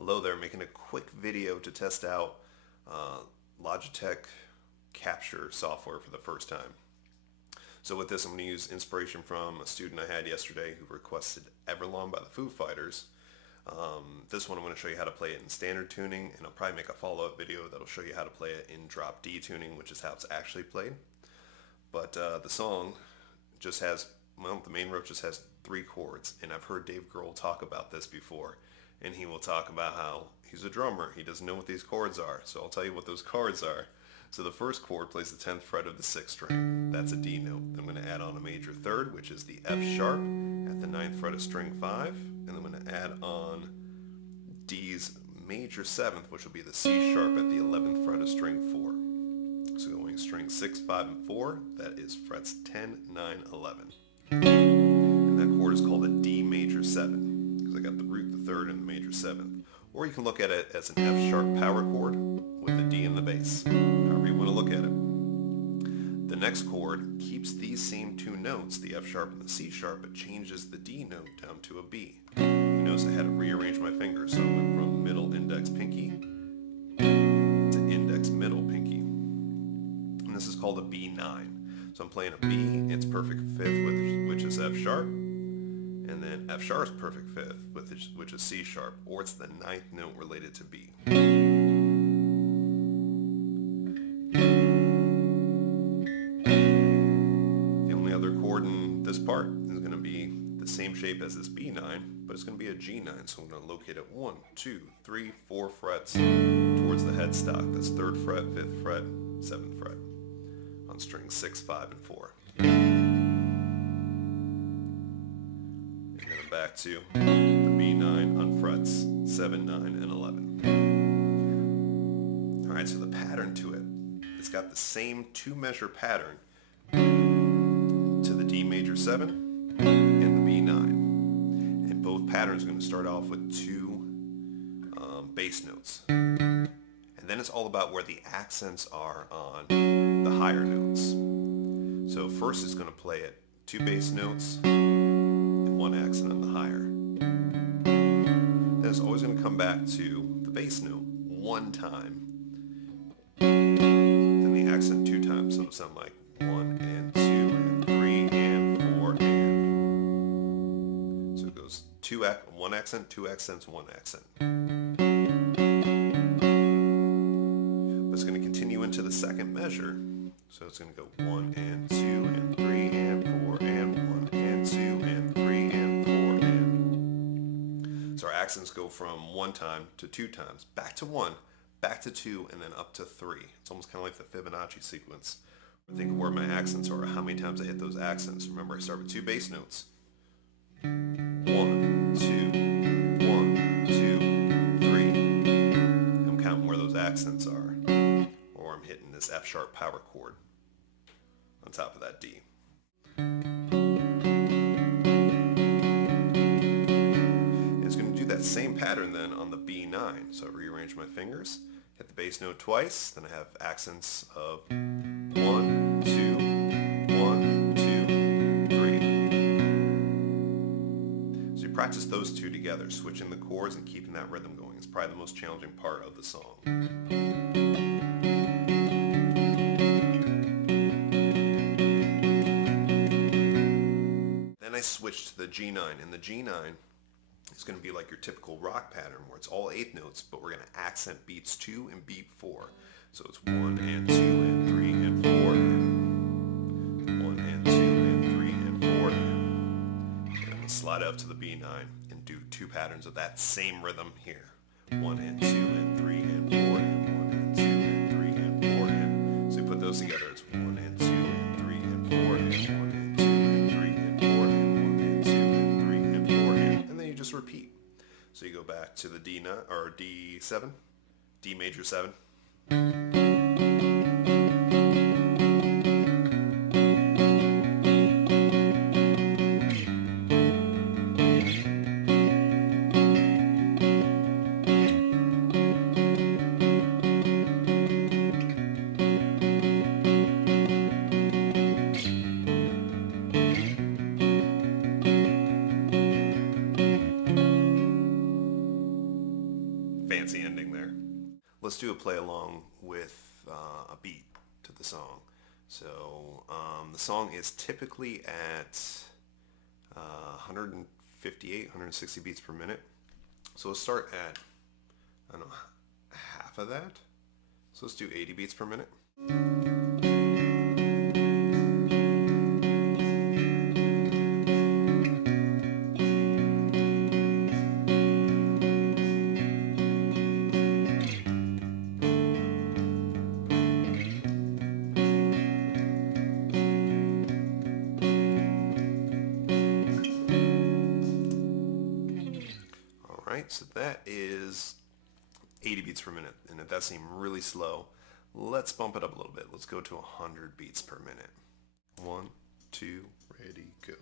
Hello there, making a quick video to test out Logitech capture software for the first time. So with this, I'm going to use inspiration from a student I had yesterday who requested Everlong by the Foo Fighters. This one I'm going to show you how to play it in standard tuning, and I'll probably make a follow-up video that'll show you how to play it in drop D tuning, which is how it's actually played. But the song just has, well, the main riff just has 3 chords, and I've heard Dave Grohl talk about this before, and he will talk about how he's a drummer, he doesn't know what these chords are, so I'll tell you what those chords are. So the first chord plays the 10th fret of the 6th string, that's a D note. I'm going to add on a major third, which is the F sharp at the 9th fret of string 5, and I'm going to add on D's major 7th, which will be the C sharp at the 11th fret of string 4. So going strings 6, 5, and 4, that is frets 10, 9, 11. And that chord is called a D major 7, because I got the root, the 3rd, and the major 7th. Or you can look at it as an F sharp power chord with a D in the bass, however you want to look at it. The next chord keeps these same 2 notes, the F sharp and the C sharp, but changes the D note down to a B. You notice I had to rearrange my fingers, so I went from middle index pinky to index middle pinky. And this is called a B9. So I'm playing a B, it's perfect 5th, which is F sharp, and then F sharp's perfect 5th, which is C sharp, or it's the 9th note related to B. The only other chord in this part is going to be the same shape as this B9, but it's going to be a G9, so I'm going to locate it 1, 2, 3, 4 frets towards the headstock. That's 3rd fret, 5th fret, 7th fret on strings 6, 5, and 4. And then back to the B9 on frets 7, 9, and 11. Alright, so the pattern to it, it's got the same 2-measure pattern to the D major 7 and the B9. And both patterns are going to start off with 2 bass notes. And then it's all about where the accents are on the higher notes. So first it's going to play it 2 bass notes and 1 accent on the higher. Then it's always going to come back to the bass note 1 time, then the accent 2 times, so it'll sound like 1 and 2 and 3 and 4 and. So it goes 1 accent, 2 accents, 1 accent. But it's going to continue into the second measure. So it's going to go 1 and 2 and 3 and 4 and 1 and 2 and 3 and 4 and. So our accents go from 1 time to 2 times, back to 1, back to 2, and then up to 3. It's almost kind of like the Fibonacci sequence. Think of where my accents are, how many times I hit those accents. Remember, I start with 2 bass notes. 1, 2, 1, 2, 3. I'm counting where those accents are. Or I'm hitting this F sharp power chord on top of that D. And it's going to do that same pattern then on the B9. So I rearrange my fingers, hit the bass note twice, then I have accents of 1, 2, 1, 2, 3. So you practice those 2 together, switching the chords and keeping that rhythm going. It's probably the most challenging part of the song. I switched to the G9, and the G9 is going to be like your typical rock pattern where it's all 8th notes, but we're going to accent beats 2 and beat 4. So it's 1 and 2 and 3 and 4 and 1 and 2 and 3 and 4 and I'm going to slide up to the B9 and do 2 patterns of that same rhythm here. 1 and 2 and 3 and 4 and 1 and 2 and 3 and 4 and. So you put those together, it's 1 and 2 and 3 and 4 and 1 and 2 and 3 and 4 and just repeat. So you go back to the D9 or D7, D major 7. fancy ending there. Let's do a play along with a beat to the song. So the song is typically at 158, 160 beats per minute. So let's start at, I don't know, half of that. So let's do 80 beats per minute. So that is 80 beats per minute, and if that seemed really slow, let's bump it up a little bit. Let's go to 100 beats per minute. 1, 2, ready, go.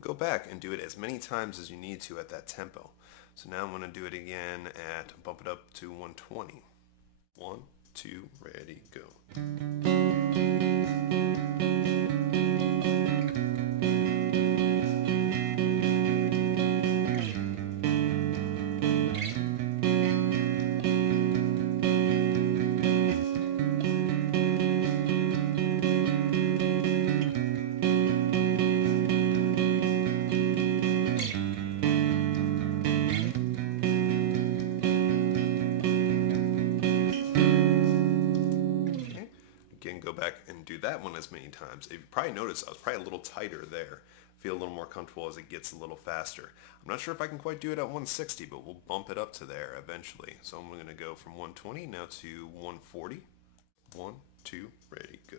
Go back and do it as many times as you need to at that tempo. So now I'm going to do it again at, bump it up to 120. 1, 2, ready, go. Go back and do that one as many times. If you probably noticed, I was probably a little tighter there. Feel a little more comfortable as it gets a little faster. I'm not sure if I can quite do it at 160, but we'll bump it up to there eventually. So I'm going to go from 120 now to 140. 1, 2, ready, go.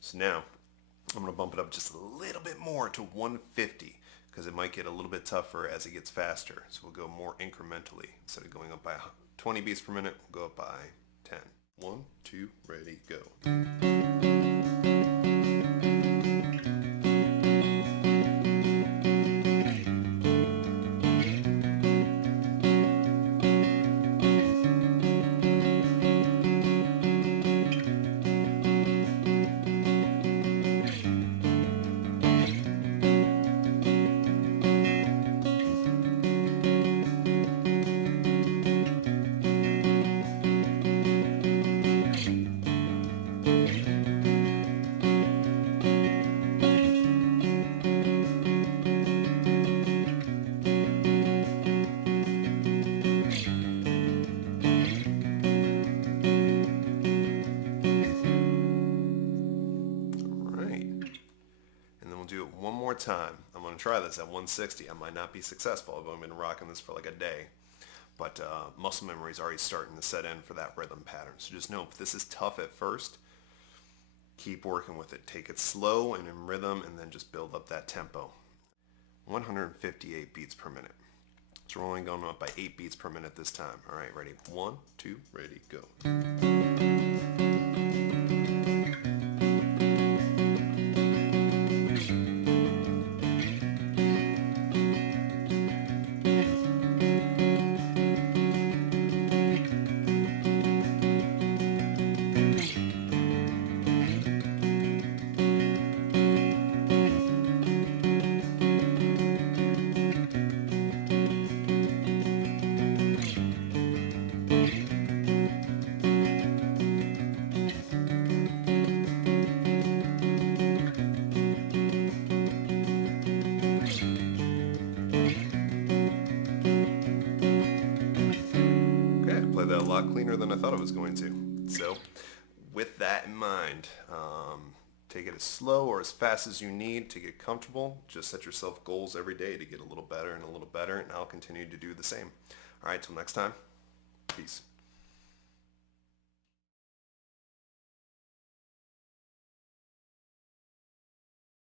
So now I'm going to bump it up just a little bit more to 150 because it might get a little bit tougher as it gets faster. So we'll go more incrementally. Instead of going up by 20 beats per minute, we'll go up by 10. 1, 2, ready, go. Time. I'm going to try this at 160. I might not be successful, but I've been rocking this for like a day. But muscle memory is already starting to set in for that rhythm pattern. So just know if this is tough at first, keep working with it. Take it slow and in rhythm and then just build up that tempo. 158 beats per minute. So we're only going up by 8 beats per minute this time. All right, ready? 1, 2, ready, go. lot cleaner than I thought it was going to. So with that in mind, take it as slow or as fast as you need to get comfortable. Just set yourself goals every day to get a little better and a little better, and I'll continue to do the same. All right, till next time, peace.